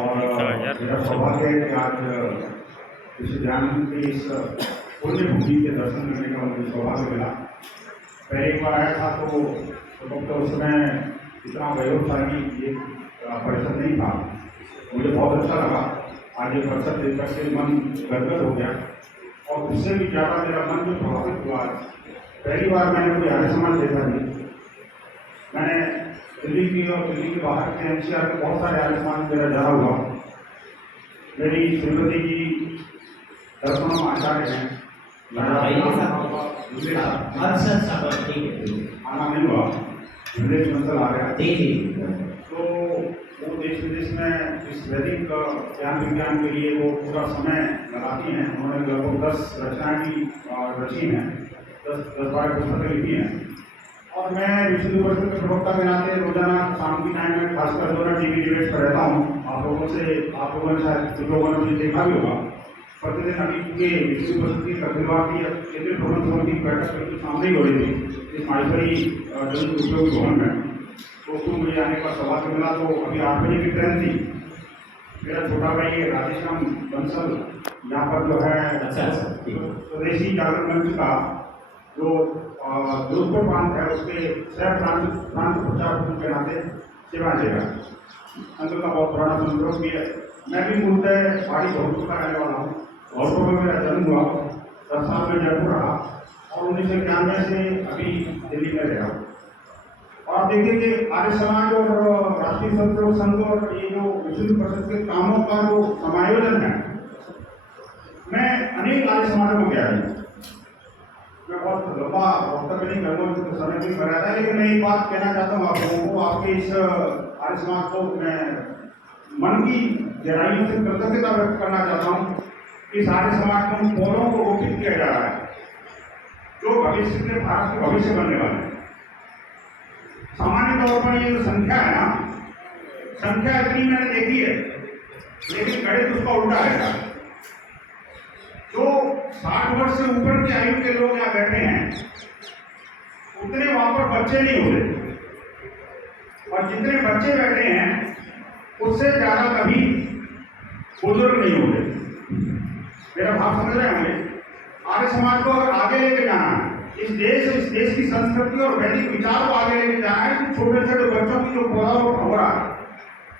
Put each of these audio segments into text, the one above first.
और मेरा सौभाग्य है कि आज विश्वविद्यालय के इस पुण्य भूमि के दर्शन करने का मुझे सौभाग्य मिला। पहले एक बार आया था तो उस समय इतना वैभवशाली ये परिषद नहीं था। मुझे बहुत अच्छा लगा। आज ये परिषद देख करके मन गदगद हो गया और उससे भी ज़्यादा मेरा मन जो प्रभावित हुआ। पहली बार मैंने कोई आर्य समाज देखा नहीं। मैंने दिल्ली की और दिल्ली के बाहर के एनसीआर के बहुत सारे आर्य समाज मेरा जाना हुआ। मेरी श्रीमती जी दर्शनम आचार्य हैं। आना नहीं हुआ, विदेश मंसल आ गया। तो वो देश विदेश में इस वैदिक ज्ञान विज्ञान के लिए वो पूरा समय लगाती हैं। उन्होंने लगभग 10 रचनाएं भी रची हैं, 10-12 पुस्तकें लिखी हैं। और मैं विश्व परिषद के प्रवक्ता के नाते रोजाना शाम की टाइम में खासकर जो टीवी डिबेट्स पर रहता हूँ। आप लोगों ने शायद कुछ लोगों ने मुझे देखा भी होगा। प्रतिदिन अभी के विश्व परिषद की कपिलवार की केंद्रीय प्रबंध समिति की बैठक बिल्कुल सामने ही हो रही थी इस माहेश्वरी जन उपयोगी भवन में। तो उसको मुझे आने का सौभाग्य मिला। तो अभी 8 बजे की ट्रेन थी। मेरा छोटा भाई राधेश्याम बंसल यहाँ पर जो है स्वदेशी जागरण मंच का जो जोधपुर प्रांत है उसके सह प्रांत प्रचार के नाते सेवा देगा। अंकल का बहुत पुराना संदर्भ भी है। मैं भी मूलतः पहाड़ी भोजपुर का रहने वाला हूँ। भोजपुर में मेरा जन्म हुआ, 10 साल में जयपुर रहा और 1991 से अभी दिल्ली में रहा। और आप देखिए कि आर्य समाज और राष्ट्रीय स्वयंसेवक संघ और ये जो विश्व परिषद के कामों का जो समायोजन है, मैं अनेक आर्य समाजों में गया हूँ। मैं बहुत लंबा वक्तव्य नहीं करूँगा, तो समय भी कराया था, लेकिन मैं एक बात कहना चाहता हूँ आप लोगों को। आपके इस आर्य समाज को मैं मन की गहराइयों से कृतज्ञता व्यक्त करना चाहता हूँ कि सारे समाज में पोलों को रोपित किया जा रहा है जो भविष्य के भारत के भविष्य बनने वाले हैं। सामान्य तौर पर ये जो संख्या है ना, संख्या इतनी मैंने देखी है, लेकिन गणित उसका उल्टा है। जो 60 वर्ष से ऊपर की आयु के लोग यहाँ बैठे हैं उतने वहां पर बच्चे नहीं होते, और जितने बच्चे बैठे हैं उससे ज्यादा कभी बुजुर्ग नहीं होते। मेरा भाव समझ रहे होंगे। आर्य समाज को अगर आगे लेके जाना है, इस देश की संस्कृति और वैदिक विचार को आगे लेके जाना है, तो छोटे छोटे बच्चों की जो पौधा हो रहा है,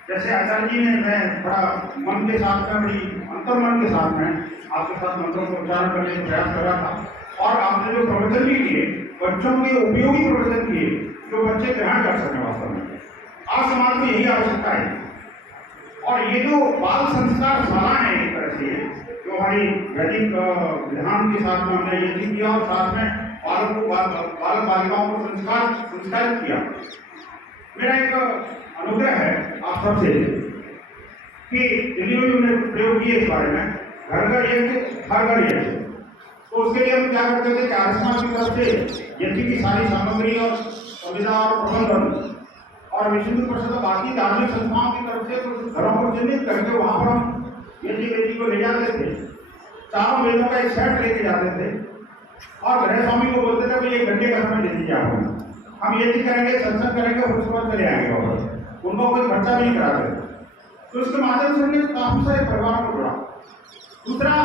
जैसे आचार्य जी ने, मैं बड़ा मन के साथ में, बड़ी अंतर्मन के साथ में आपके साथ मंत्रों को उच्चारण करने का प्रयास कर रहा था। और आपने जो प्रवचन भी किए, बच्चों के उपयोगी प्रवचन किए जो बच्चे ग्रहण कर सकें। वास्तव में आज समाज को यही आवश्यकता है। और ये जो बाल संस्कार शाला है, एक तरह से जो हमारी वैदिक विधान के साथ में हमने ये किया और साथ में बालक बालिकाओं को संस्कारित किया। मेरा एक अनुग्रह है आप सबसे कि दिल्ली में हमने प्रयोग किए इस बारे में, घर घर यज्ञ हर घर यज्ञ। तो उसके लिए हम क्या करते थे कि आर्य समाज की तरफ से यज्ञ की सारी सामग्री और सुविधा और प्रबंधन, और विश्व परिषद बाकी धार्मिक संस्थाओं की तरफ से कुछ घरों को चिन्हित करके वहां पर हम यज्ञ वेदी को ले जाते थे। चारों वेदों का एक सेट लेके जाते थे और गृह स्वामी को बोलते थे भाई 1 घंटे का समय दे दीजिए आप, हम यज्ञ करेंगे, सत्संग करेंगे और उसके बाद चले आएंगे वापस। उनको कोई खर्चा भी नहीं कराते। तो इसके माध्यम से हमने काफी सारे परिवारों को जोड़ा। दूसरा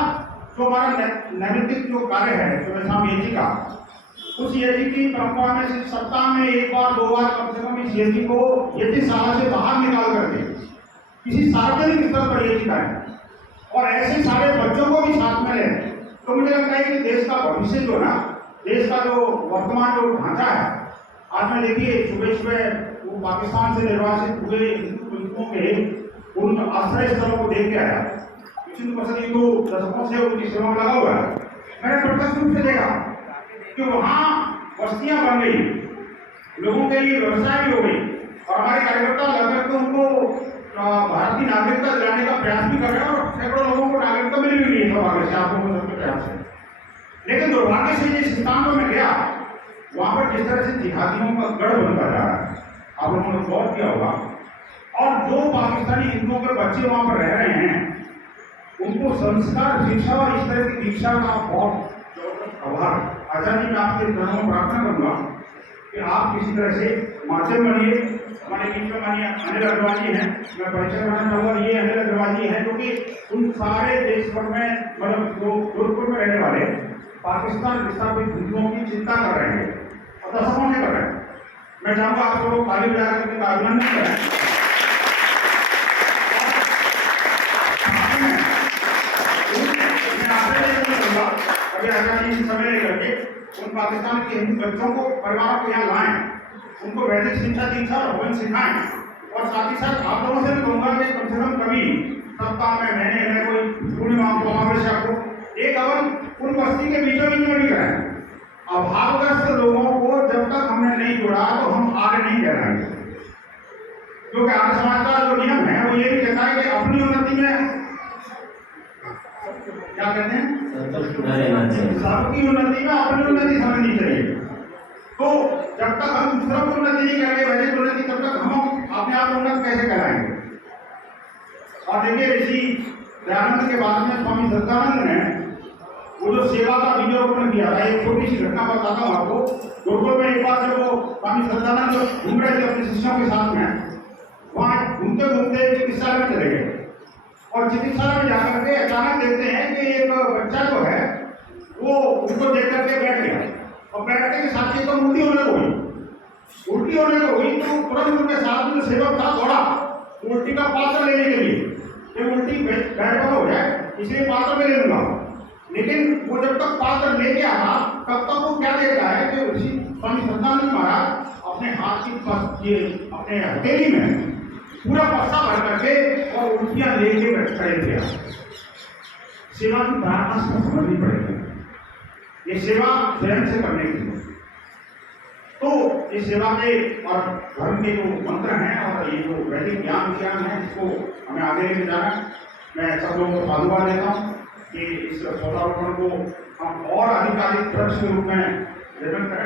जो हमारा नैमित्तिक जो कार्य है सुबह शाम यज्ञ का, उस यज्ञ की परंपरा में सिर्फ सप्ताह में 1 बार 2 बार कम से कम इस यज्ञ को यज्ञशाला से बाहर निकाल करके किसी सार्वजनिक स्तर पर यज्ञ करें और ऐसे सारे बच्चों को भी साथ में लें। तो मुझे लगता है कि देश का भविष्य जो ना, देश का जो वर्तमान जो ढांचा है, आज में देखिए सुबह वो पाकिस्तान से निर्वासित हुए हिंदुओं के उन आश्रय स्थलों को देख के आया। विश्व परिषद हिंदू दशकों से उनकी सेवा में लगा हुआ है। मैंने प्रत्यक्ष रूप से देखा कि वहाँ बस्तियां बन गई, लोगों के लिए व्यवस्था भी हो गई, और हमारे कार्यकर्ता लगभग तो उनको भारत की नागरिकता दिलाने का प्रयास भी कर रहे हैं और सैकड़ों लोगों को नागरिकता मिल भी रही है सब आगे से, आप लोगों के प्रयास से। लेकिन दुर्भाग्य से जिस स्थान पर मैं गया वहां पर जिस तरह से जिहादियों का गढ़ बनता जा रहा है, आप लोगों ने गौर किया होगा। और जो पाकिस्तानी हिंदुओं के बच्चे वहां पर रह रहे हैं उनको संस्कार शिक्षा और इस तरह की दीक्षा का बहुत जबरदस्त अभाव। आचार्य जी मैं आपके चरणों में प्रार्थना करूंगा कि आप किसी तरह से माध्यम बनिए। हमारे बीच में मानिए अनिल अग्रवाल जी हैं, मैं परिचय करना चाहूँगा। ये अनिल कि उन सारे देश भर में मतलब जो जोधपुर में रहने वाले पाकिस्तान विस्थापित हिंदुओं की चिंता कर रहे हैं और दशकों से कर रहे हैं। मैं चाहूंगा आप लोग ताली बजा करके उनका अभिनंदन करें। अभी आजादी से समय लेकर के उन पाकिस्तान के हिंदू बच्चों को परिवारों को यहाँ लाएं, उनको वैदिक शिक्षा दीक्षा और हवन सिखाएं और साथ ही साथ आप लोगों से भी कहूँगा कि कम से कम कभी सप्ताह में महीने में कोई पूर्णिमा को अमावस्या को एक हवन उन बस्ती के बीचों बीच में भी कराएं। अभावग्रस्त लोगों को जब तक हमने नहीं जोड़ा तो हम आगे नहीं कहलाएंगे, क्योंकि आर्य समाज का जो नियम है वो ये भी कहता है कि अपनी उन्नति में क्या कहते हैं, सबकी उन्नति में अपनी उन्नति समझनी चाहिए। तो जब तक हम दूसरों की उन्नति नहीं करेंगे, वैदिक उन्नति, तब तक हम अपने आप उन्नत कैसे कराएंगे। और देखिए ऋषि दयानंद के बाद में स्वामी सत्यानंद ने वो जो सेवा का बीजारोपण किया था, एक छोटी सी घटना बताता हूँ आपको। जोधपुर में एक बार जब वो स्वामी सत्यानंद घूम रहे थे अपने शिष्यों के साथ में, वहाँ घूमते घूमते चिकित्सालय में चले गए और चिकित्सालय में जाकर के अचानक देखते हैं कि एक बच्चा जो है वो उनको देख करके बैठ गया और बैठने के साथ ही तो उल्टी होने को हुई तो तुरंत उनके साथ में सेवक था दौड़ा उल्टी का पात्र लेने के लिए, ये उल्टी बैठ हो जाए इसलिए पात्र में ले लूंगा। लेकिन वो जब तक पात्र लेके आया तब तक वो क्या देखता है कि ऋषि स्वामी सत्यानंद महाराज अपने हाथ की अपने हथेली में पूरा पस्सा भर करके और उल्टियां लेके खड़े थे। सेवा की प्रार्थना समझनी पड़ेगी, ये सेवा स्वयं से करने की। तो इस सेवा के और धर्म के जो मंत्र हैं और ये जो वैदिक ज्ञान है इसको हमें आगे लेके जाना। मैं सब लोगों को साधुवाद देता हूँ कि इस पौधारोपण को हम और अधिकाधिक वृक्ष के रूप में डेवलप करें।